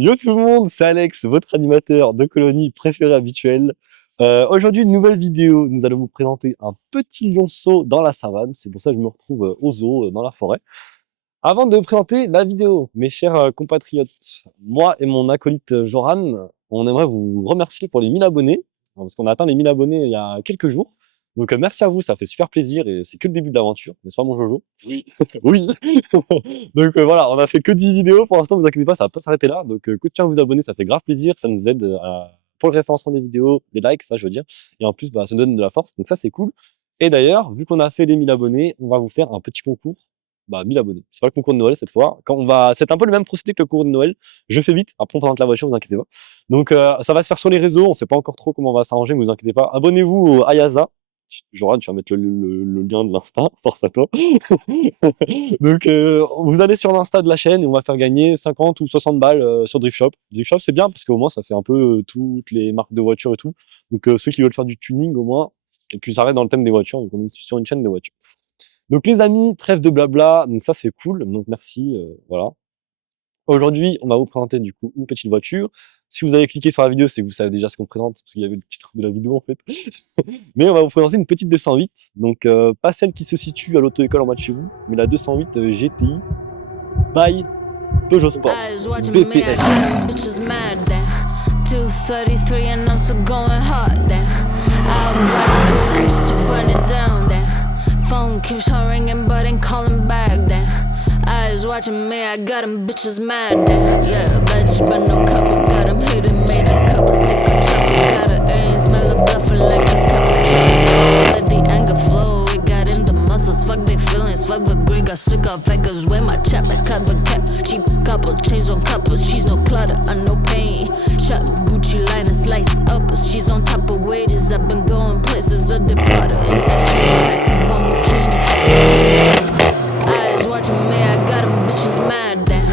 Yo tout le monde, c'est Alex, votre animateur de colonie préféré habituel. Aujourd'hui, une nouvelle vidéo. Nous allons vous présenter un petit lionceau dans la savane. C'est pour ça que je me retrouve au zoo, dans la forêt. Avant de vous présenter la vidéo, mes chers compatriotes, moi et mon acolyte Joran, on aimerait vous remercier pour les 1000 abonnés, parce qu'on a atteint les 1000 abonnés il y a quelques jours. Donc merci à vous, ça fait super plaisir et c'est que le début de l'aventure, n'est-ce pas mon Jojo? Oui. Oui. Donc voilà, on a fait que 10 vidéos pour l'instant, vous inquiétez pas, ça va pas s'arrêter là. Donc continuez à vous abonner, ça fait grave plaisir, ça nous aide pour le référencement des vidéos, les likes, ça je veux dire. Et en plus, bah, ça nous donne de la force, donc ça c'est cool. Et d'ailleurs, vu qu'on a fait les 1000 abonnés, on va vous faire un petit concours. Bah 1000 abonnés. C'est pas le concours de Noël cette fois. C'est un peu le même procédé que le concours de Noël. Je fais vite, après on présente la voiture, vous inquiétez pas. Donc ça va se faire sur les réseaux, on sait pas encore trop comment on va s'arranger, mais vous inquiétez pas. Abonnez-vous au Ayaza. Joran, tu vas mettre le lien de l'Insta, force à toi. Donc, vous allez sur l'Insta de la chaîne et on va faire gagner 50 ou 60 balles sur Drift Shop. Drift Shop, c'est bien parce qu'au moins, ça fait un peu toutes les marques de voitures et tout. Donc, ceux qui veulent faire du tuning, au moins, et puis ça reste dans le thème des voitures, donc on est sur une chaîne de voitures. Donc, les amis, trêve de blabla, donc ça, c'est cool. Donc, merci, voilà. Aujourd'hui, on va vous présenter du coup une petite voiture. Si vous avez cliqué sur la vidéo, c'est que vous savez déjà ce qu'on présente, parce qu'il y avait le titre de la vidéo en fait. Mais on va vous présenter une petite 208, donc pas celle qui se situe à l'auto-école en bas de chez vous, mais la 208 GTI by Peugeot Sport, BPS. 233 and I'm still going hard then. I'll write a bullet just to burn it down then. Phone keeps on ringing but ain't calling back then. Eyes watching me, I got them bitches mad then. Yeah, bitch, but no couple, got them hating, made a couple, stick a chopper, got a aim, smell a bluffing like a couple chopper. Let the anger flow, it got in the muscles, fuck they feelings, fuck the green, got sick of fakers, wear my chap like cover cap, cheap couple, chains on couples, she's no clutter, I no pain. Shop Gucci line and slice up. She's on top of wages. I've been going places. A departure into here. Eyes watching me. I got them bitches mad. Then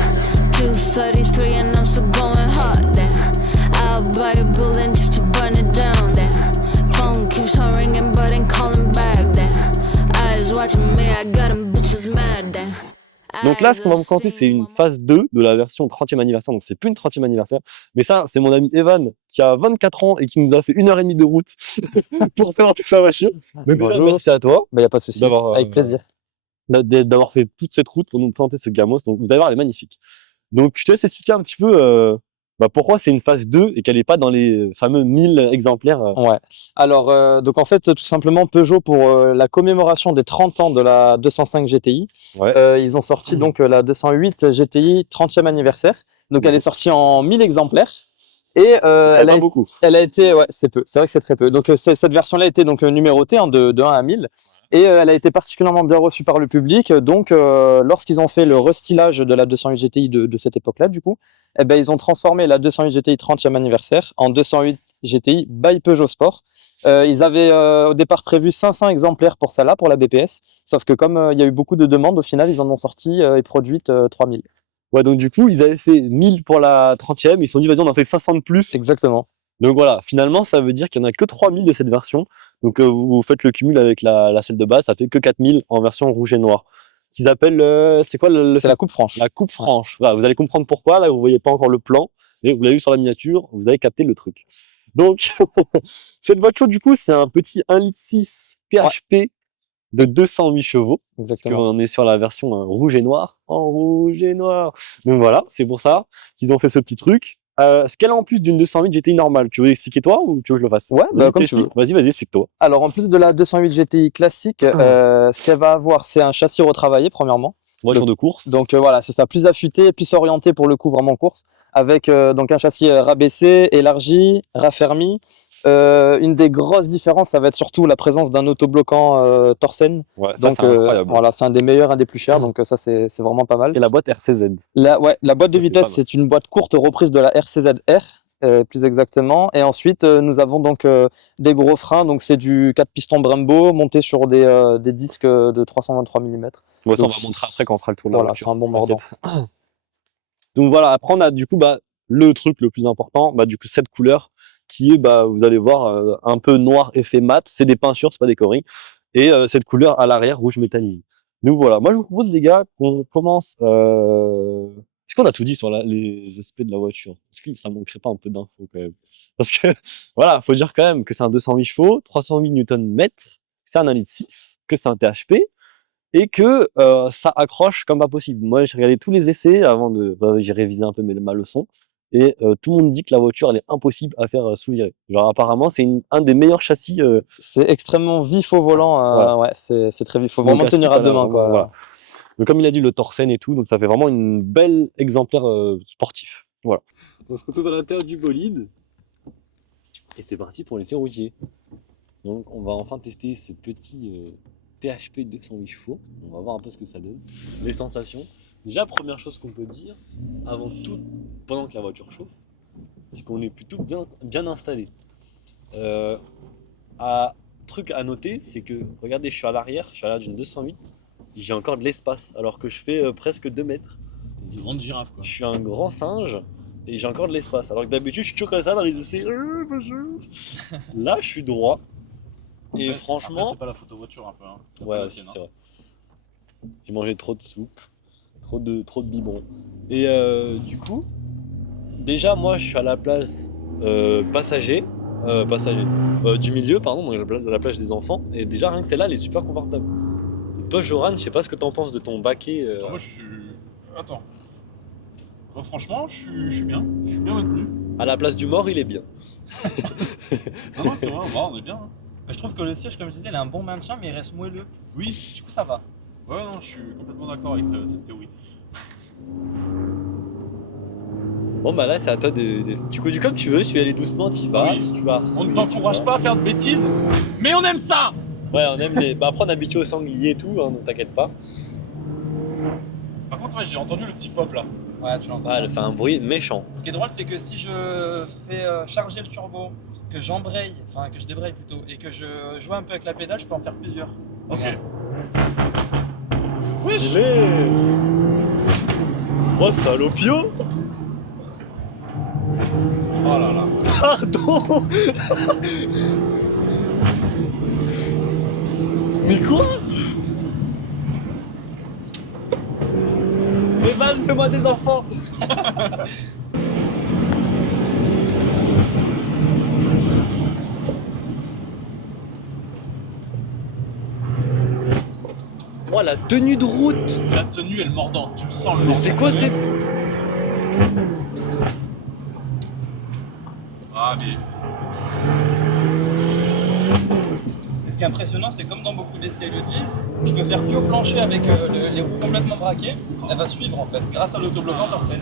233 and I'm still going hard. Then I'll buy a building just to burn it down. Then phone keeps on ringing but ain't calling back. Then eyes watching me. I got them bitches mad. Then. Donc là, ce qu'on va vous présenter, c'est une phase 2 de la version 30e anniversaire. Donc c'est plus une 30e anniversaire. Mais ça, c'est mon ami Evan qui a 24 ans et qui nous a fait 1h30 de route pour faire toute sa voiture. Donc Bonjour. merci à toi. Bah, y a pas de souci. Avec plaisir. D'avoir fait toute cette route pour nous présenter ce Gamos. Donc vous allez voir, elle est magnifique. Donc je te laisse expliquer un petit peu pourquoi c'est une phase 2 et qu'elle n'est pas dans les fameux 1000 exemplaires. Ouais. Alors, donc en fait, tout simplement, Peugeot, pour la commémoration des 30 ans de la 205 GTI, Ouais. ils ont sorti donc la 208 GTI 30e anniversaire. Donc elle est sortie en 1000 exemplaires. Et elle a été, ouais, c'est peu, c'est vrai que c'est très peu. Donc cette version-là a été donc numérotée de 1 à 1000 et elle a été particulièrement bien reçue par le public. Donc lorsqu'ils ont fait le restylage de la 208 GTI de cette époque-là, du coup, eh ben, ils ont transformé la 208 GTI 30e anniversaire en 208 GTI by Peugeot Sport. Ils avaient au départ prévu 500 exemplaires pour celle-là, pour la BPS, sauf que comme il y a eu beaucoup de demandes, au final, ils en ont sorti et produites 3000. Ouais, donc du coup, ils avaient fait 1000 pour la 30e, ils se sont dit, vas-y, on en fait 500 de plus. Exactement. Donc voilà, finalement, ça veut dire qu'il n'y en a que 3000 de cette version. Donc vous faites le cumul avec la celle de base, ça fait que 4000 en version rouge et noir. Qu'ils appellent, c'est quoi C'est la coupe franche. La coupe franche. Voilà, vous allez comprendre pourquoi, là vous voyez pas encore le plan, mais vous l'avez vu sur la miniature, vous avez capté le truc. Donc, cette voiture, du coup, c'est un petit 1,6 litre THP de 208 chevaux. Exactement. Parce qu'on est sur la version rouge et noir. En rouge et noir. Donc voilà, c'est pour ça qu'ils ont fait ce petit truc. Ce qu'elle a en plus d'une 208 GTI normale, tu veux expliquer toi ou tu veux que je le fasse? Ouais, bah, comme tu veux. Vas-y, explique-toi. Alors, en plus de la 208 GTI classique, ce qu'elle va avoir, c'est un châssis retravaillé, premièrement. Voiture de course. Donc voilà, c'est ça, plus affûté, plus orienté pour le coup vraiment course, avec donc un châssis rabaissé, élargi, raffermi. Une des grosses différences, ça va être surtout la présence d'un autobloquant Torsen. Ouais, ça donc c'est incroyable. voilà, c'est un des meilleurs, un des plus chers, donc ça c'est vraiment pas mal. Et la boîte RCZ. La boîte de vitesse, c'est une boîte courte reprise de la RCZ-R. Plus exactement. Et ensuite, nous avons donc des gros freins. Donc, c'est du 4 pistons Brembo monté sur des disques de 323 mm. Ouais, ça, on va montrer après quand on fera le tour de la Voilà, voiture. c'est un bon mordant. Donc voilà, après on a du coup le truc le plus important, du coup cette couleur qui est vous allez voir un peu noir effet mat, c'est des peintures, c'est pas des corings, et cette couleur à l'arrière rouge métallisé. Donc voilà, moi je vous propose les gars qu'on commence. Est-ce qu'on a tout dit sur les aspects de la voiture? Est-ce que ça manquerait pas un peu d'infos quand même? Parce que, voilà, faut dire quand même que c'est un 208 chevaux, 308 Nm, c'est un 1,6 L, que c'est un THP, et que ça accroche comme pas possible. Moi, j'ai regardé tous les essais avant j'ai révisé un peu ma leçon, et tout le monde dit que la voiture, elle est impossible à faire sous-virer. Genre, apparemment, c'est un des meilleurs châssis. C'est extrêmement vif au volant. Voilà. Ouais, c'est très vif. Faut vraiment tenir à deux mains, quoi. Voilà. Donc, comme il a dit, le Torsen et tout, donc ça fait vraiment une belle exemplaire sportif. Voilà. On se retrouve à l'intérieur du bolide. Et c'est parti pour l'essai routier. Donc, on va enfin tester ce petit THP 208 chevaux. On va voir un peu ce que ça donne. Les sensations. Déjà, première chose qu'on peut dire, avant tout, pendant que la voiture chauffe, c'est qu'on est plutôt bien installé. Truc à noter, c'est que, regardez, je suis à l'arrière d'une 208, j'ai encore de l'espace, alors que je fais presque 2 mètres. Une grande girafe, quoi. Je suis un grand singe, et j'ai encore de l'espace. Alors que d'habitude, je suis toujours comme ça dans les essais. Bonjour. Là, je suis droit. Et Après, franchement. après, c'est pas la photo voiture un peu. Hein. C'est Ouais, pas la c'est tienne, vrai. J'ai mangé trop de soupe, trop de biberons. Et du coup, déjà, moi, je suis à la place passager du milieu, pardon, donc la place des enfants. Et déjà, rien que celle-là, elle est super confortable. Et toi, Joran, je sais pas ce que t'en penses de ton baquet. Attends, moi, je suis. Attends. Moi, franchement, je suis bien. Je suis bien maintenu. À la place du mort, il est bien. Non, c'est vrai, on est bien. Hein. Mais je trouve que le siège, comme je disais, il a un bon maintien, mais il reste moelleux. Oui. Du coup, ça va. Ouais, non, je suis complètement d'accord avec cette théorie. Bon, bah là, c'est à toi tu conduis comme tu veux, si tu veux aller doucement, tu y vas. Oui. Si tu vas On ne t'encourage pas à faire de bêtises, mais on aime ça. Ouais, on aime les. Bah, après, on est habitué aux sangliers et tout, hein, donc t'inquiète pas. Par contre, ouais, j'ai entendu le petit pop là. Ouais, tu l'entends. Ah, elle fait un bruit méchant. Ce qui est drôle, c'est que si je fais charger le turbo, que j'embraye, enfin que je débraye plutôt, et que je joue un peu avec la pédale, je peux en faire plusieurs. Ok. Regarde. Stylé. Oh, salopio. Oh là là. Pardon. Mais quoi? Evan, fais-moi des enfants. Oh, la tenue de route. La tenue est le mordant, tu le sens le Mais mordant. c'est quoi c'est... Ah mais... Et ce qui est impressionnant, c'est comme dans beaucoup d'essais le disent, je peux faire pied au plancher avec les roues complètement braquées, elle va suivre en fait, grâce à l'autobloquant Torsen.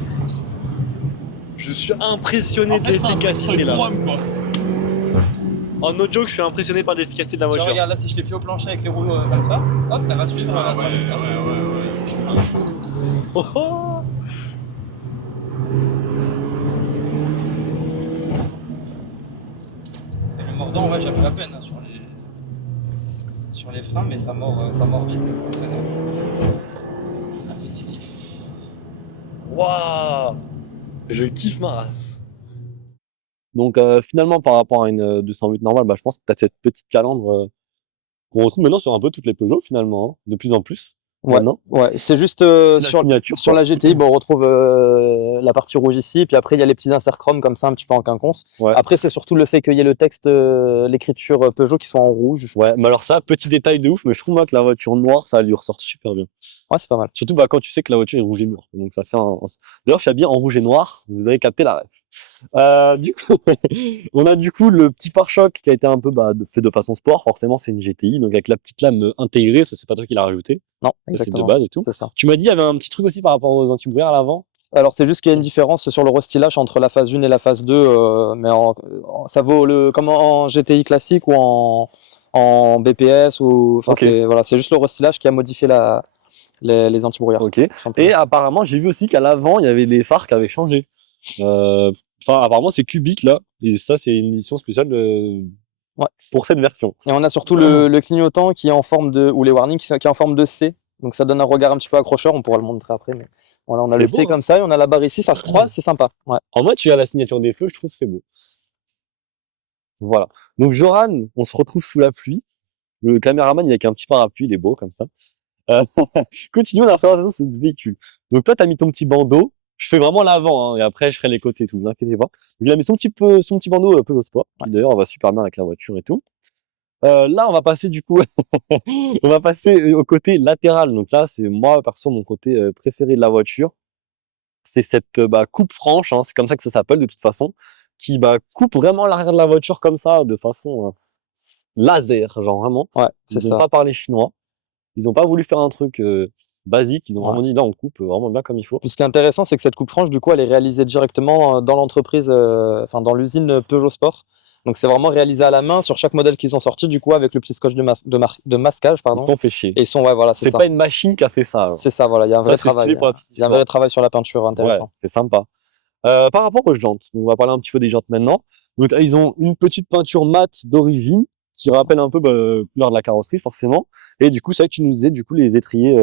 Je suis impressionné En de fait, c'est un l'efficacité sextoy là. pour homme, quoi. En no joke, je suis impressionné par l'efficacité de la Genre, voiture. regarde là, si je fais pied au plancher avec les roues comme ça, hop, elle va suivre Putain, la ouais, trajectoire. putain. Oh, oh. Et le mordant, ouais, j'appuie à peine hein, sur les freins, mais ça mord vite. C'est un petit kiff. Waouh, je kiffe ma race. Donc finalement par rapport à une 208 normale, bah, je pense que tu as cette petite calandre qu'on retrouve maintenant sur un peu toutes les Peugeot finalement, hein, de plus en plus. Ouais, Maintenant. ouais, c'est juste La sur miniature, sur quoi. la GTI, bon, on retrouve la partie rouge ici, et puis après il y a les petits inserts chrome comme ça un petit peu en quinconce. Ouais. Après c'est surtout le fait qu'il y ait le texte, l'écriture Peugeot qui soit en rouge. Ouais, mais alors ça, petit détail de ouf, mais je trouve moi que la voiture noire, ça lui ressort super bien. Ouais, c'est pas mal. Surtout bah, quand tu sais que la voiture est rouge et noire. Donc ça fait D'ailleurs, je suis habillé en rouge et noir, vous avez capté la ref. Du coup, on a du coup le petit pare-choc qui a été un peu fait de façon sport, forcément c'est une GTI, donc avec la petite lame intégrée, ça c'est pas toi qui l'as rajouté, Non, ça, c'est de exactement. base et tout. C'est ça. Tu m'as dit il y avait un petit truc aussi par rapport aux anti-brouillard à l'avant. Alors c'est juste qu'il y a une différence sur le restylage entre la phase 1 et la phase 2, mais ça vaut comme en GTI classique ou en BPS ou enfin Ok. c'est juste le restylage qui a modifié les anti-brouillards. Ok. tout simplement. Et apparemment, j'ai vu aussi qu'à l'avant, il y avait les phares qui avaient changé. Enfin, apparemment, c'est cubique là, et ça, c'est une édition spéciale Ouais. pour cette version. Et on a surtout le clignotant qui est en forme ou les warnings qui est en forme de C. Donc ça donne un regard un petit peu accrocheur, on pourra le montrer après. Mais voilà, on a C'est le beau, C hein. comme ça et on a la barre ici, ça se croise, c'est sympa. Ouais. En vrai, tu as la signature des feux, je trouve que c'est beau. Voilà. Donc, Joran, on se retrouve sous la pluie. Le caméraman, il est avec un petit parapluie, il est beau comme ça. Continue la présentation de ce véhicule. Donc, toi, t'as mis ton petit bandeau. Je fais vraiment l'avant, hein, et après je ferai les côtés et tout, ne vous inquiétez pas. Donc, il a mis son petit bandeau Peugeot Sport, qui d'ailleurs va super bien avec la voiture et tout. Là, on va passer du coup, on va passer au côté latéral. Donc là, c'est moi, perso, mon côté préféré de la voiture. C'est cette coupe franche, hein, c'est comme ça que ça s'appelle de toute façon, qui coupe vraiment l'arrière de la voiture comme ça, de façon laser, genre vraiment. Ouais, c'est Ils n'ont ça. pas parlé chinois. Ils n'ont pas voulu faire un truc basique. Ils ont Ouais. vraiment dit là, on coupe vraiment bien comme il faut. Puis ce qui est intéressant, c'est que cette coupe franche, du coup, elle est réalisée directement dans l'entreprise, enfin dans l'usine Peugeot Sport. Donc c'est vraiment réalisé à la main sur chaque modèle qu'ils ont sorti, du coup, avec le petit scotch de masquage, Ils pardon. se sont fait chier. Et ils sont, ouais, voilà, c'est C'est ça. pas une machine qui a fait ça. Alors. C'est ça, voilà, il y a un Ça, vrai c'est travail. fait pour la petite Il y a un histoire. vrai travail sur la peinture, Ouais, intéressant. c'est sympa. Par rapport aux jantes, on va parler un petit peu des jantes maintenant. Donc là, ils ont une petite peinture mate d'origine qui rappelle un peu la couleur de la carrosserie forcément. Et du coup, c'est vrai que tu nous disais du coup les étriers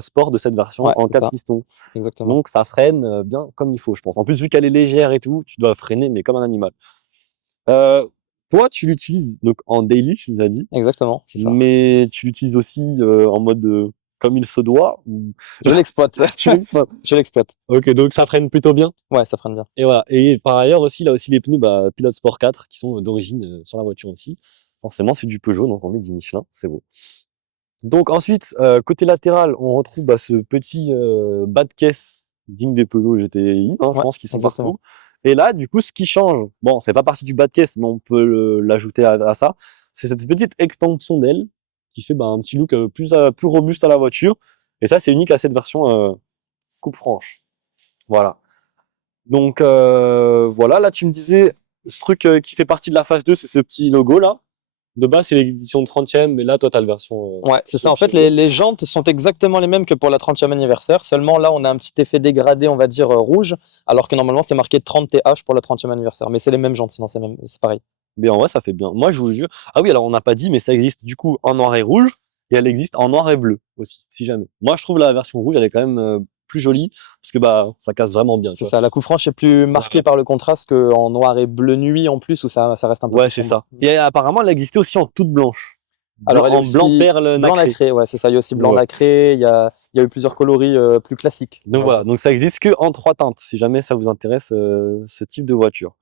sport de cette version Ouais, en c'est 4 ça. pistons. Exactement. Donc ça freine bien comme il faut, je pense. En plus, vu qu'elle est légère et tout, tu dois freiner mais comme un animal. Toi, tu l'utilises donc en daily, tu nous as dit, Exactement, c'est ça. mais tu l'utilises aussi en mode comme il se doit. Je l'exploite. Tu l'exploites. Je l'exploite. Ok, donc ça freine plutôt bien. Ouais, ça freine bien. Et voilà. Et par ailleurs aussi, là aussi les pneus Pilot Sport 4 qui sont d'origine sur la voiture aussi. Forcément, c'est du Peugeot, donc on met du Michelin, c'est beau. Donc ensuite, côté latéral, on retrouve ce petit bas de caisse digne des Peugeot GTI, je pense qu'ils sont exactement. partout. Et là, du coup, ce qui change, bon, c'est pas partie du bas de caisse, mais on peut l'ajouter à ça, c'est cette petite extension d'aile qui fait un petit look plus robuste à la voiture. Et ça, c'est unique à cette version coupe franche. Voilà. Donc voilà, là tu me disais, ce truc qui fait partie de la phase 2, c'est ce petit logo là. De base, c'est l'édition de 30e, mais là, toi, t'as la version... Ouais, c'est ça. En fait, les jantes sont exactement les mêmes que pour la 30e anniversaire. Seulement, là, on a un petit effet dégradé, on va dire, rouge, alors que normalement, c'est marqué 30 TH pour la 30e anniversaire. Mais c'est les mêmes jantes, sinon c'est pareil. Mais en vrai, ça fait bien. Moi, je vous jure... Ah oui, alors on n'a pas dit, mais ça existe du coup en noir et rouge, et elle existe en noir et bleu aussi, si jamais. Moi, je trouve la version rouge, elle est quand même plus jolie, parce que ça casse vraiment bien. C'est ça, la coupe franche est plus marquée par le contraste qu'en noir et bleu nuit en plus, où ça reste un peu Ouais, plus c'est sombre. ça. Et apparemment, elle existait aussi en toute blanche. Alors, elle est en aussi blanc perle blanc nacré. nacré, ouais, c'est ça. Il y a aussi blanc Ouais. nacré, il y a eu plusieurs coloris plus classiques. Donc voilà, donc ça existe que en 3 teintes, si jamais ça vous intéresse ce type de voiture.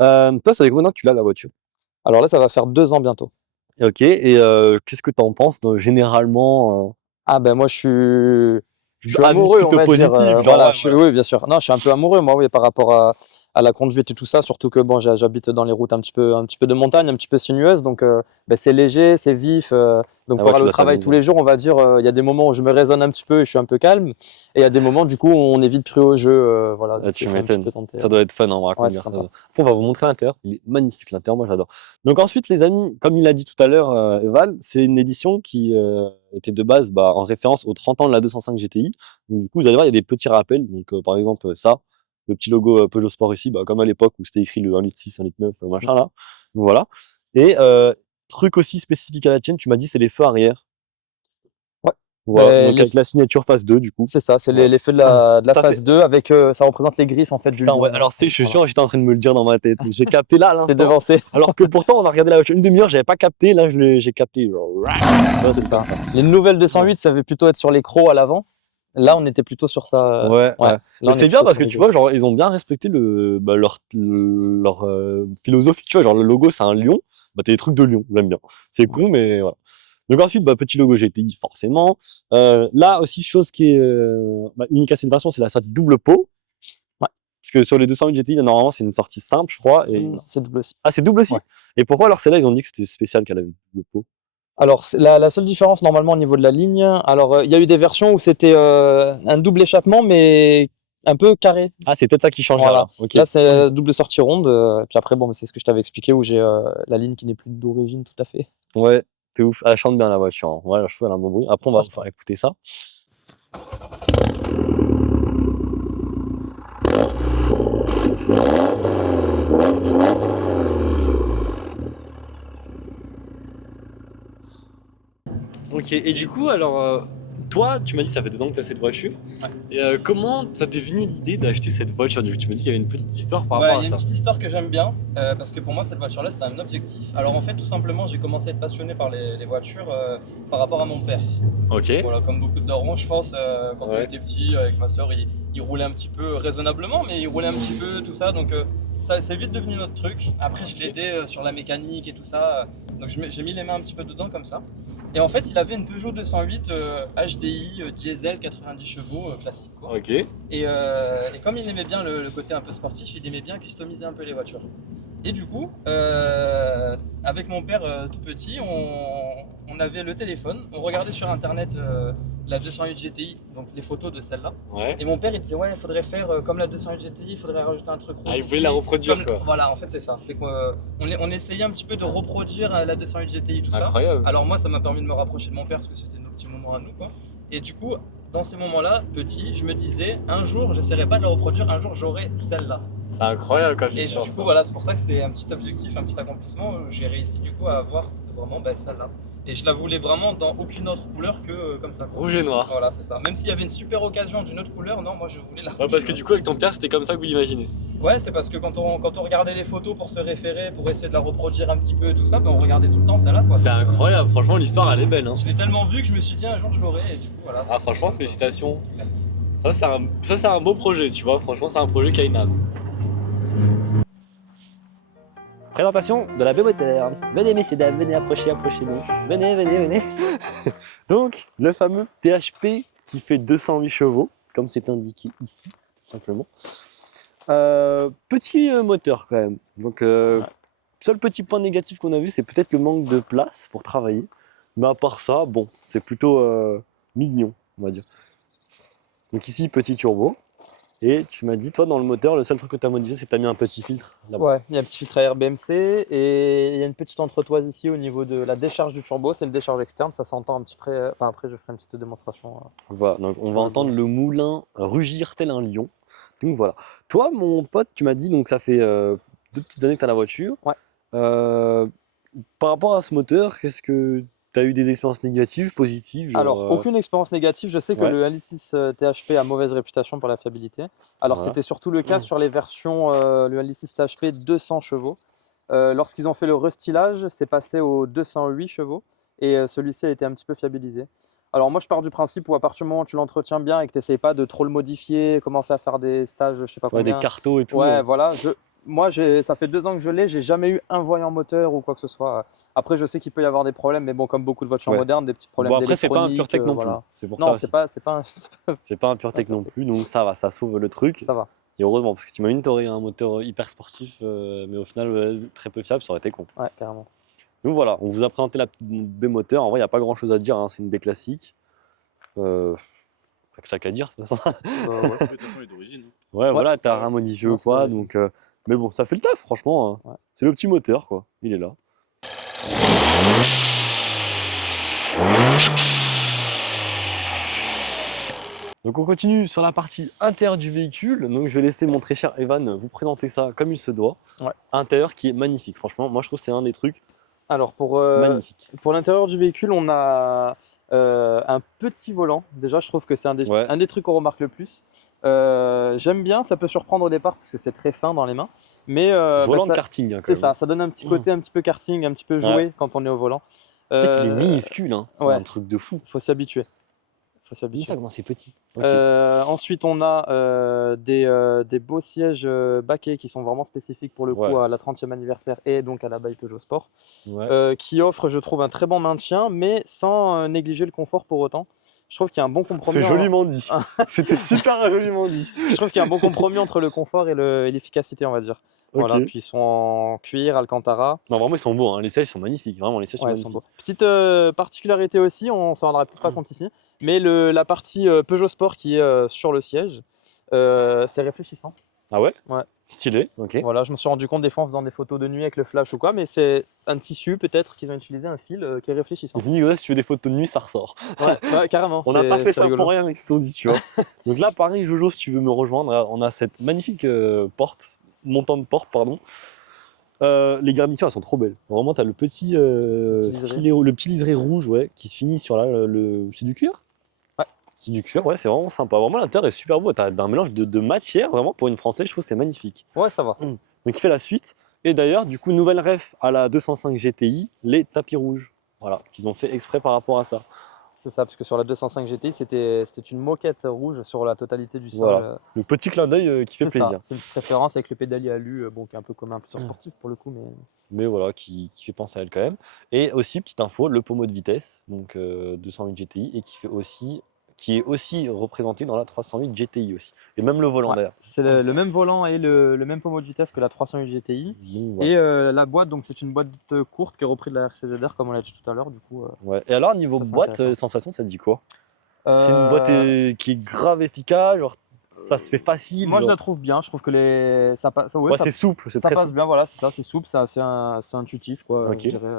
Toi, ça fait combien de temps que tu l'as la voiture? Alors là, ça va faire 2 ans bientôt. Ok, et qu'est-ce que tu en penses généralement Ah ben moi, je suis avis amoureux, on plutôt va dire. positif, genre, Voilà, ouais, oui, bien sûr. Non, je suis un peu amoureux, moi, oui, par rapport à la conduite et tout ça. Surtout que bon, j'habite dans les routes un petit peu de montagne, un petit peu sinueuses, donc c'est léger, c'est vif. Donc Ah pour ouais, tu aller au vas travail t'amuser. tous les jours, on va dire, il y a des moments où je me raisonne un petit peu et je suis un peu calme, et il y a des moments, du coup, où on est vite pris au jeu, voilà. Ah, parce tu que c'est un petit m'étonnes. peu tenté. Ça doit être fun, hein, on va Ouais, raconter c'est ça. sympa. Après, on va vous montrer l'intérieur. Il est magnifique l'intérieur, moi j'adore. Donc ensuite, les amis, comme il a dit tout à l'heure, Evan, c'est une édition qui était de base en référence aux 30 ans de la 205 GTI. Donc du coup, vous allez voir, il y a des petits rappels. Donc par exemple, ça, le petit logo Peugeot Sport ici, comme à l'époque où c'était écrit le 1,6 litre, 1,9 litre, machin là. Donc voilà. Et truc aussi spécifique à la tienne, tu m'as dit, c'est les feux arrière. Ouais. Voilà, donc avec la signature phase 2 du coup. C'est ça, c'est Ouais. l'effet de la Tout à phase 2 avec, ça représente les griffes en fait du Putain, lion. ouais, alors je suis Voilà. sûr, j'étais en train de me le dire dans ma tête. J'ai capté là à T'es l'instant. devancé. Alors que pourtant, on a regardé la voiture une demi-heure, j'avais pas capté. Là, j'ai capté. Genre, tu vois, C'est ça. Les nouvelles 208, ça va plutôt être sur les crocs à l'avant. Là, on était plutôt sur ça. Ouais. Là, on est C'est bien plutôt parce sur que les tu vois, griffes. genre, ils ont bien respecté leur philosophie. Tu vois, genre, le logo, c'est un lion. T'as des trucs de lion, j'aime bien. C'est con, mais voilà. Donc ensuite, petit logo GTI, forcément. Là aussi, chose qui est unique à cette version, c'est la sortie double pot. Ouais. Parce que sur les 208 GTI, normalement, c'est une sortie simple, je crois. Et... C'est double aussi. Ah, c'est double aussi? Ouais. Et pourquoi alors celle-là, ils ont dit que c'était spécial qu'elle avait double pot? Alors, la seule différence normalement au niveau de la ligne, alors il y a eu des versions où c'était un double échappement, mais un peu carré. Ah, c'est peut-être ça qui change. Voilà. Là. Okay. Là, c'est double sortie ronde. Puis après, bon, c'est ce que je t'avais expliqué où j'ai la ligne qui n'est plus d'origine tout à fait. Ouais, t'es ouf. Elle chante bien la voiture. Hein. Ouais, je trouve elle a un bon bruit. Après, on va se faire écouter ça. Ok, et du coup, alors, toi, tu m'as dit que ça fait 2 ans que tu as cette voiture. Ouais. Et comment ça t'est venu l'idée d'acheter cette voiture? Du coup, tu m'as dit qu'il y avait une petite histoire par Ouais, rapport il y à a une ça. petite histoire que j'aime bien, parce que pour moi, cette voiture-là, c'était un objectif. Alors en fait, tout simplement, j'ai commencé à être passionné par les voitures par rapport à mon père. Ok. Voilà, comme beaucoup de darons, je pense, quand on Ouais. était petit, avec ma soeur, il roulait un petit peu raisonnablement, mais il roulait un petit peu tout ça, donc ça c'est vite devenu notre truc. Après je l'aidais sur la mécanique et tout ça, donc j'ai mis les mains un petit peu dedans comme ça. Et en fait il avait une Peugeot 208 HDI diesel 90 chevaux classique quoi. Ok. Et comme il aimait bien le côté un peu sportif, il aimait bien customiser un peu les voitures. Et du coup, avec mon père tout petit, on avait le téléphone, on regardait sur internet la 208 GTI, donc les photos de celle-là. Ouais. Et mon père il disait ouais, il faudrait faire comme la 208 GTI, il faudrait rajouter un truc rouge. Ah, il voulait ici. la reproduire Comme- quoi. Voilà, en fait c'est ça. C'est on essayait un petit peu de reproduire la 208 GTI, tout ça. Incroyable. Alors moi ça m'a permis de me rapprocher de mon père parce que c'était nos petits moments à nous quoi. Et du coup, dans ces moments-là, petit, je me disais un jour j'essaierai pas de la reproduire, un jour j'aurai celle-là. C'est incroyable comme Et histoire. du coup, voilà, c'est pour ça que c'est un petit objectif, un petit accomplissement. J'ai réussi du coup à avoir vraiment celle-là. Et je la voulais vraiment dans aucune autre couleur que comme ça. Rouge et noir. Voilà, c'est ça. Même s'il y avait une super occasion d'une autre couleur, non, moi je voulais la Ouais, rouge parce et que noire. du coup, avec ton père, c'était comme ça que vous l'imaginez. Ouais, c'est parce que quand on regardait les photos pour se référer, pour essayer de la reproduire un petit peu, tout ça, on regardait tout le temps celle-là. Quoi. C'est incroyable, franchement, l'histoire elle est belle. Hein. Je l'ai tellement vu que je me suis dit un jour je l'aurai. Et du coup, voilà. Ah, franchement, félicitations. Merci. Ça, c'est un beau projet, tu vois. Franchement, c'est un projet qui a une âme. Présentation de la B-Moteur. Venez, messieurs, dames, venez, approchez-nous. Venez. Donc, le fameux THP qui fait 208 chevaux, comme c'est indiqué ici, tout simplement. Petit moteur quand même. Donc, seul petit point négatif qu'on a vu, c'est peut-être le manque de place pour travailler. Mais à part ça, bon, c'est plutôt mignon, on va dire. Donc ici, petit turbo. Et tu m'as dit, toi, dans le moteur, le seul truc que tu as modifié, c'est que tu as mis un petit filtre là-bas. Ouais, il y a un petit filtre à air BMC et il y a une petite entretoise ici au niveau de la décharge du turbo. C'est le décharge externe, ça s'entend un petit peu. Enfin, après, je ferai une petite démonstration. Voilà, donc on va entendre le moulin rugir tel un lion. Donc voilà. Toi, mon pote, tu m'as dit, donc ça fait 2 petites années que tu as la voiture. Ouais. Par rapport à ce moteur, qu'est-ce que tu as eu des expériences négatives, positives genre, Alors, aucune expérience négative. Je sais que ouais. le 1.6 THP a mauvaise réputation pour la fiabilité. Alors, Voilà. c'était surtout le cas sur les versions le 1.6 THP 200 chevaux. Lorsqu'ils ont fait le restylage, c'est passé aux 208 chevaux et celui-ci a été un petit peu fiabilisé. Alors moi je pars du principe où à partir du moment où tu l'entretiens bien et que tu n'essayes pas de trop le modifier, commencer à faire des stages, je sais pas ouais, combien. des cartos et tout. Ouais, voilà. Moi, ça fait 2 ans que je l'ai, j'ai jamais eu un voyant moteur ou quoi que ce soit. Après, je sais qu'il peut y avoir des problèmes, mais bon, comme beaucoup de voitures Ouais. modernes, des petits problèmes Bon, après, c'est pas un d'électronique. pure tech non plus. Voilà. C'est pour Non, ça c'est pas, c'est pas un pure tech non plus, donc ça va, ça sauve le truc. ça va. Et heureusement, parce que tu m'as t'aurais un moteur hyper sportif, mais au final très peu fiable, ça aurait été con. Ouais, carrément. Donc voilà, on vous a présenté la B-moteur. En vrai, il n'y a pas grand chose à dire, hein. C'est une B classique. Pas que ça qu'à dire, de toute façon. Ouais. De toute façon, il est d'origine. Ouais, voilà, t'as rien modifié Non, ou c'est quoi. vrai. Donc, mais bon, ça fait le taf, franchement. Hein. Ouais. C'est le petit moteur, quoi. Il est là. Donc on continue sur la partie intérieure du véhicule. Donc je vais laisser mon très cher Evan vous présenter ça comme il se doit. Ouais. Intérieur qui est magnifique. Franchement, moi je trouve que c'est un des trucs Alors, pour magnifiques. l'intérieur du véhicule, on a un petit volant. Déjà, je trouve que c'est un des trucs qu'on remarque le plus. J'aime bien, ça peut surprendre au départ parce que c'est très fin dans les mains. Mais Volant ça- de karting. Hein, quand c'est même. ça donne un petit côté un petit peu karting, un petit peu joué quand on est au volant. Tu sais qu'il est minuscule, hein. C'est ouais. un truc de fou. Faut s'habituer. Dis ça comment c'est petit. Ok. Ensuite, on a des beaux sièges baquets qui sont vraiment spécifiques pour le coup Ouais. à la 30e anniversaire et donc à la By Peugeot Sport, Ouais. qui offrent, je trouve, un très bon maintien, mais sans négliger le confort pour autant. Je trouve qu'il y a un bon compromis. C'est joliment dit. C'était super joliment dit. Je trouve qu'il y a un bon compromis entre le confort et l'efficacité, on va dire. Voilà, Ok. puis ils sont en cuir, Alcantara. Non, vraiment, ils sont beaux. Hein. Les sièges sont magnifiques. Vraiment, les sièges sont Ouais, ils magnifiques. sont beaux. Petite particularité aussi, on s'en rendra peut-être pas compte ici, mais la partie Peugeot Sport qui est sur le siège, c'est réfléchissant. Ah ouais? Ouais. Stylé. Ok. Voilà, je me suis rendu compte des fois en faisant des photos de nuit avec le flash ou quoi, mais c'est un tissu peut-être qu'ils ont utilisé, un fil qui est réfléchissant. Les Inigos, si tu veux des photos de nuit, ça ressort. Ouais, carrément. On n'a pas fait c'est ça rigolo. pour rien, mais ils se sont dit, tu vois. Donc là, pareil, Jojo, si tu veux me rejoindre, on a cette magnifique montant de porte, pardon. Les garnitures, elles sont trop belles. Vraiment, tu as le petit liseré. filet, le petit liseré rouge, ouais, qui se finit sur là. C'est du cuir? Ouais. C'est du cuir, ouais, c'est vraiment sympa. Vraiment, l'intérieur est super beau. Tu as un mélange de matière, vraiment, pour une française, je trouve que c'est magnifique. Ouais, ça va. Donc, il fait la suite. Et d'ailleurs, du coup, nouvelle ref à la 205 GTI, les tapis rouges. Voilà, qu'ils ont fait exprès par rapport à ça. C'est ça, parce que sur la 205 GTI, c'était une moquette rouge sur la totalité du sol. Voilà. Le petit clin d'œil qui fait C'est plaisir. ça. C'est une petite référence avec le pédalier alu, bon, qui est un peu commun à plusieurs sportifs pour le coup, mais Mais voilà, qui fait penser à elle quand même. Et aussi, petite info, le pommeau de vitesse, donc 208 GTI, et qui est aussi représenté dans la 308 GTI aussi. Et même le volant ouais, d'ailleurs. c'est le même volant et le même pommeau de vitesse que la 308 GTI. Donc, voilà. Et la boîte, donc c'est une boîte courte qui est reprise de la RCZR, comme on l'a dit tout à l'heure, du coup. Ouais. Et alors, niveau Ça, c'est boîte, intéressant. sensation, ça te dit quoi? C'est une boîte qui est grave efficace, genre ça se fait facile. Moi, je genre. la trouve bien. Je trouve que ça passe. Ouais, c'est souple, c'est ça très passe souple. bien, voilà, c'est ça, c'est souple, c'est intuitif, quoi. Ok. Je dirais.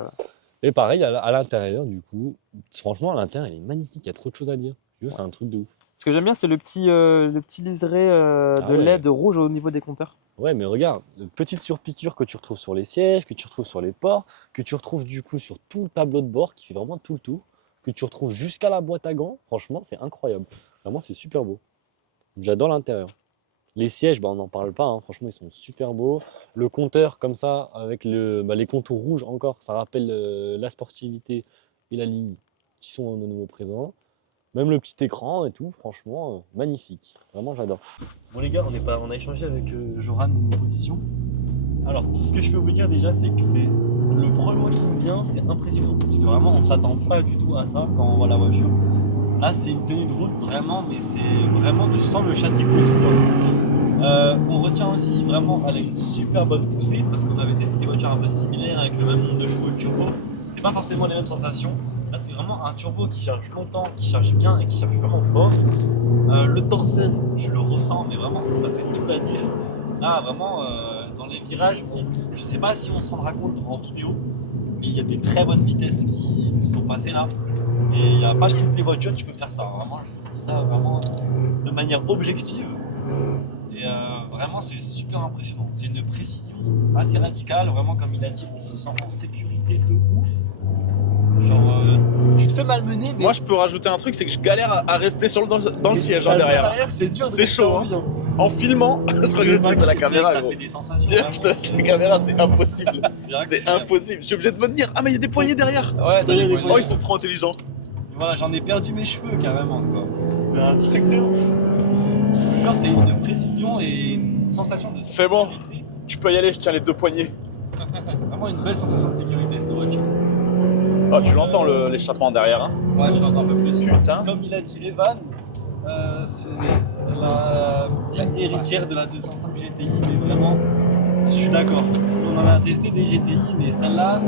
Et pareil, à l'intérieur, du coup, franchement, à l'intérieur, il est magnifique, il y a trop de choses à dire. Tu vois, c'est un truc de ouf. Ce que j'aime bien, c'est le petit liseré de ouais. LED rouge au niveau des compteurs. Ouais, mais regarde, de petites surpiqûres que tu retrouves sur les sièges, que tu retrouves sur les ports, que tu retrouves du coup sur tout le tableau de bord, qui fait vraiment tout le tour, que tu retrouves jusqu'à la boîte à gants. Franchement, c'est incroyable. Vraiment, c'est super beau. J'adore l'intérieur. Les sièges, bah, on n'en parle pas, hein. Franchement, ils sont super beaux. Le compteur, comme ça, avec les contours rouges encore, ça rappelle la sportivité et la ligne qui sont de nouveau présents. Même le petit écran et tout, franchement, magnifique. Vraiment, j'adore. Bon les gars, on a échangé avec Joran de nos positions. Alors, tout ce que je peux vous dire déjà, c'est que c'est le premier mot qui me vient, c'est impressionnant. Parce que vraiment, on s'attend pas du tout à ça quand on voit la voiture. Là, c'est une tenue de route vraiment, mais c'est vraiment, tu sens le châssis course, quoi. On retient aussi vraiment, elle a une super bonne poussée parce qu'on avait testé des voitures un peu similaires avec le même nombre de chevaux, le turbo. C'était pas forcément les mêmes sensations. Là, c'est vraiment un turbo qui charge longtemps, qui charge bien et qui charge vraiment fort. Le Torsen, tu le ressens, mais vraiment, ça fait toute la diff. Là, vraiment, dans les virages, je sais pas si on se rendra compte en vidéo, mais il y a des très bonnes vitesses qui sont passées là. Et il n'y a pas toutes les voitures qui peuvent faire ça. Vraiment, je vous dis ça vraiment de manière objective. Et vraiment, c'est super impressionnant. C'est une précision assez radicale. Vraiment, comme il a dit, on se sent en sécurité de ouf. Genre, tu te fais malmener. Mais Moi, je peux rajouter un truc, c'est que je galère à rester dans le siège hein, derrière. C'est dur. C'est chaud. Hein. En filmant, je crois que je dis c'est la caméra. Ça Gros. fait des sensations. Tiens, je te laisse la caméra, c'est impossible. C'est incroyable. impossible. Je suis obligé de me tenir. Ah, mais il y a des poignées derrière. Ouais, t'as des Oh, ils sont trop intelligents. Voilà, j'en ai perdu mes cheveux carrément, quoi. C'est un truc de ouf. Je te jure, c'est une précision et une sensation de C'est bon. sécurité. Tu peux y aller, je tiens les deux poignées. Vraiment une belle sensation de sécurité cette voiture. Ah, tu l'entends l'échappement derrière. Hein. Ouais, je l'entends un peu plus. Putain. Comme il a dit Evan, c'est la petite héritière de la 205 GTI, mais vraiment, je suis d'accord. Parce qu'on en a testé des GTI, mais celle-là,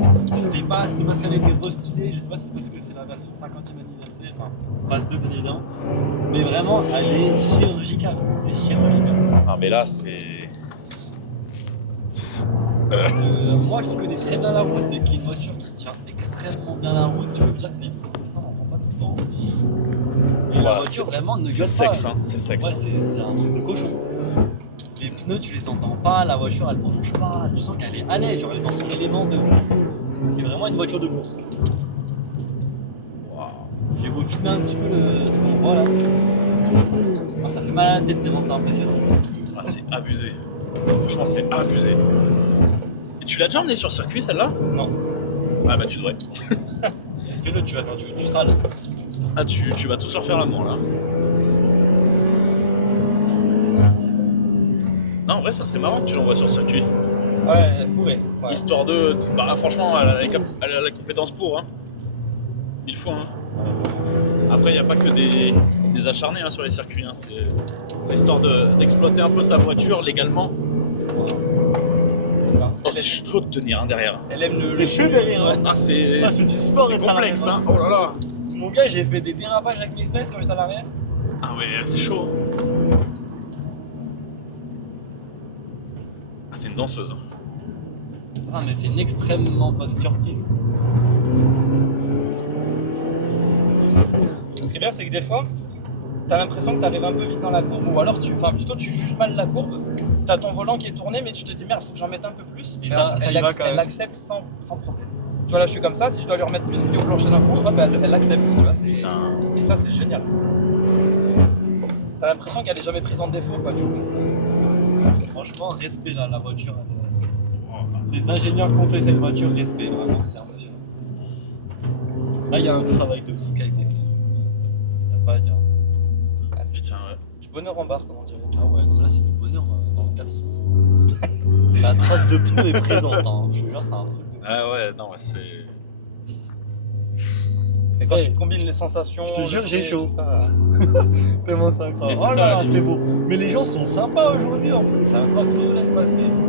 c'est pas si elle a été restylée, je sais pas si c'est parce que c'est la version 50e anniversaire, enfin, phase 2 bien évidemment. Mais vraiment, elle est chirurgicale. C'est chirurgical. Ah, mais là, c'est. Moi qui connais très bien la route et qui est une voiture qui tient extrêmement bien la route, tu peux me dire que des vitesses comme ça, on n'en prend pas tout le temps. Et la Voilà, voiture vraiment ne C'est gueule sexe, pas. hein. C'est sexe. Ouais, c'est un truc de cochon. Les pneus, tu les entends pas, la voiture elle bronche pas, tu sens qu'elle est à l'aise, genre elle est dans son élément de ouf. C'est vraiment une voiture de course. Waouh. J'ai beau filmer un petit peu ce qu'on voit là. Ah, ça fait mal à la tête tellement c'est impressionnant. Ah, c'est abusé. Franchement, c'est abusé. Et tu l'as déjà emmené sur circuit celle-là? Non. Ah, bah tu devrais. Fais-le, tu seras là. Ah, tu vas tous leur faire l'amour là. Non, en vrai, ça serait marrant que tu l'envoies sur circuit. Ouais, elle pourrait. Ouais. Histoire de. Bah, franchement, elle a la compétence pour. Hein. Il faut. Hein. Après, il n'y a pas que des acharnés hein, sur les circuits. Hein. C'est histoire d'exploiter un peu sa voiture légalement. C'est ça. Oh, c'est chaud de tenir hein, derrière. Elle aime le. C'est chaud derrière, hein. Ah, c'est Ah, c'est du sport, être à complexe. l'arrière, Hein. Oh là là. Mon gars, j'ai fait des dérapages avec mes fesses quand j'étais à l'arrière. Ah, ouais, c'est chaud. Ah, c'est une danseuse. Ah, mais c'est une extrêmement bonne surprise. Ce qui est bien, c'est que des fois, t'as l'impression que t'arrives un peu vite dans la courbe, ou alors plutôt tu juges mal la courbe. T'as ton volant qui est tourné, mais tu te dis merde, faut que j'en mette un peu plus. Et Mais ça y va quand même. elle accepte sans problème. Tu vois, là, je suis comme ça, si je dois lui remettre plus de pied au plancher d'un coup, hop, elle accepte, tu vois. Putain. Et ça, c'est génial. T'as l'impression qu'elle est jamais prise en défaut, quoi, du coup. Franchement, respect là, la voiture. Les ingénieurs qui ont fait cette voiture, respect, vraiment, c'est impressionnant. Là, il y a un travail de fou qui a été fait. pas à dire. Ah, c'est Putain, ouais. du bonheur en barre, comment dire. Ah ouais, non, là c'est du bonheur dans le caleçon. La trace de pneu est présente, hein. Je te jure, c'est un truc de... Ah ouais, non, ouais, c'est. Et quand Ouais. tu combines les sensations. Je te jure, le j'ai bruit et chaud. tout ça, Tellement c'est incroyable. Mais c'est Oh ça, là la là, vie. c'est beau. Mais les gens sont sympas aujourd'hui en plus. C'est incroyable, tout le monde laisse passer et tout.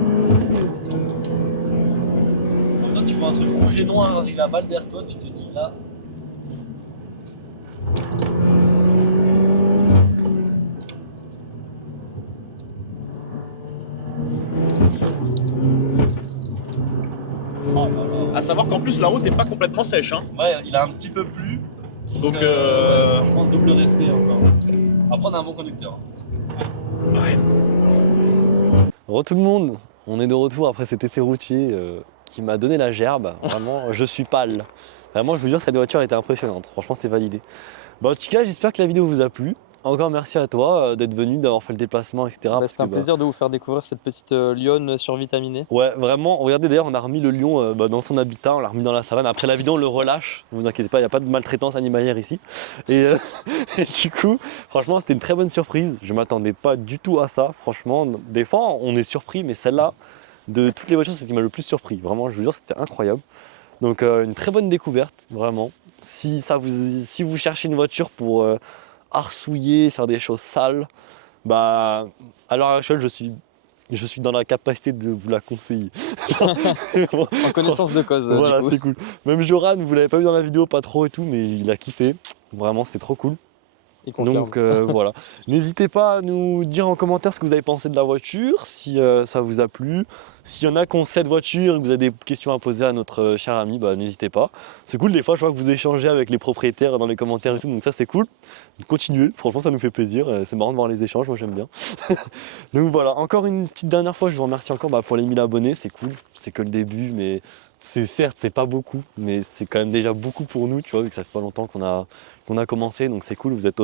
Donc là, tu vois un truc rouge et noir arriver à balle derrière toi, tu te dis là. Oh là là. À savoir qu'en plus, la route est pas complètement sèche. Hein. Ouais, il a un petit peu plu. Donc, franchement, double respect encore. Après, on a un bon conducteur. ouais. Re tout le monde, on est de retour après cet essai routier qui m'a donné la gerbe. Vraiment, je suis pâle. Vraiment, je vous jure, cette voiture était impressionnante. Franchement, c'est validé. Bon, en tout cas, j'espère que la vidéo vous a plu. Encore merci à toi d'être venu, d'avoir fait le déplacement, etc. parce C'est un que, plaisir de vous faire découvrir cette petite lionne survitaminée. Ouais, vraiment. Regardez, d'ailleurs, on a remis le lion dans son habitat, on l'a remis dans la savane. Après la vidéo, on le relâche. Ne vous inquiétez pas, il n'y a pas de maltraitance animalière ici. Et, et du coup, franchement, c'était une très bonne surprise. Je ne m'attendais pas du tout à ça. Franchement, des fois, on est surpris, mais celle-là, de toutes les voitures, c'est ce qui m'a le plus surpris. Vraiment, je vous jure, c'était incroyable. Donc, une très bonne découverte, vraiment. Si vous cherchez une voiture pour arsouiller, faire des choses sales, bah, à l'heure actuelle, je suis dans la capacité de vous la conseiller. En connaissance de cause, Voilà, du coup. c'est cool. Même Joran, vous l'avez pas vu dans la vidéo, pas trop et tout, mais il a kiffé. Vraiment, c'était trop cool. Il confirme. Donc voilà. N'hésitez pas à nous dire en commentaire ce que vous avez pensé de la voiture, si ça vous a plu. S'il y en a qui ont cette voiture et que vous avez des questions à poser à notre cher ami, bah, n'hésitez pas. C'est cool, des fois je vois que vous échangez avec les propriétaires dans les commentaires et tout, donc ça c'est cool. Continuez, franchement ça nous fait plaisir, c'est marrant de voir les échanges, moi j'aime bien. Donc voilà, encore une petite dernière fois, je vous remercie encore pour les 1000 abonnés, c'est cool, c'est que le début, mais certes c'est pas beaucoup, mais c'est quand même déjà beaucoup pour nous, tu vois, vu que ça fait pas longtemps qu'on a commencé, donc c'est cool, vous êtes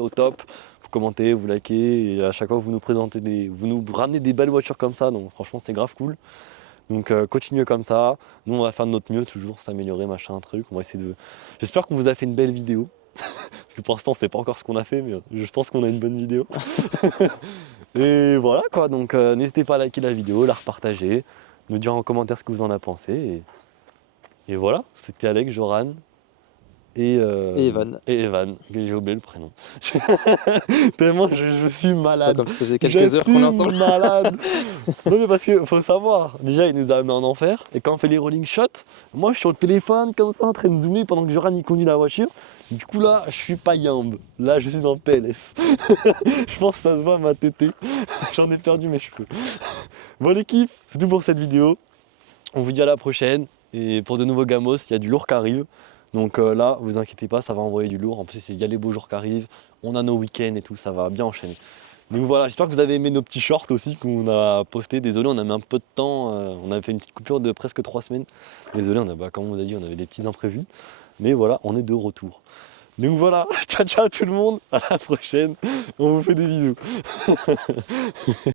au top, vous commentez, vous likez, et à chaque fois vous nous ramenez des belles voitures comme ça, donc franchement c'est grave cool. Donc continuez comme ça, nous on va faire de notre mieux, toujours s'améliorer, machin, truc, on va essayer de... J'espère qu'on vous a fait une belle vidéo, parce que pour l'instant c'est pas encore ce qu'on a fait, mais je pense qu'on a une bonne vidéo. Et voilà quoi, donc n'hésitez pas à liker la vidéo, la repartager, nous dire en commentaire ce que vous en avez pensé, et voilà, c'était Alex, Joran, et Evan, que j'ai oublié le prénom. Tellement je suis C'est pas malade. comme si ça faisait quelques heures qu'on est ensemble. Malade. Non mais parce que faut savoir, déjà il nous a amené en enfer, et quand on fait les rolling shots, moi je suis sur le téléphone comme ça en train de zoomer pendant que Joran il conduit la voiture. Du coup là, je suis pas yambe. Là je suis en PLS. Je pense que ça se voit à ma tétée. J'en ai perdu mes cheveux. Bon l'équipe, c'est tout pour cette vidéo. On vous dit à la prochaine. Et pour de nouveaux gamos, il y a du lourd qui arrive. Donc là, vous inquiétez pas, ça va envoyer du lourd. En plus, il y a les beaux jours qui arrivent. On a nos week-ends et tout, ça va bien enchaîner. Donc voilà, j'espère que vous avez aimé nos petits shorts aussi qu'on a postés. Désolé, on a mis un peu de temps. On a fait une petite coupure de presque 3 semaines. Désolé, comme on vous a dit, on avait des petits imprévus. Mais voilà, on est de retour. Donc voilà, ciao ciao tout le monde, à la prochaine. On vous fait des bisous.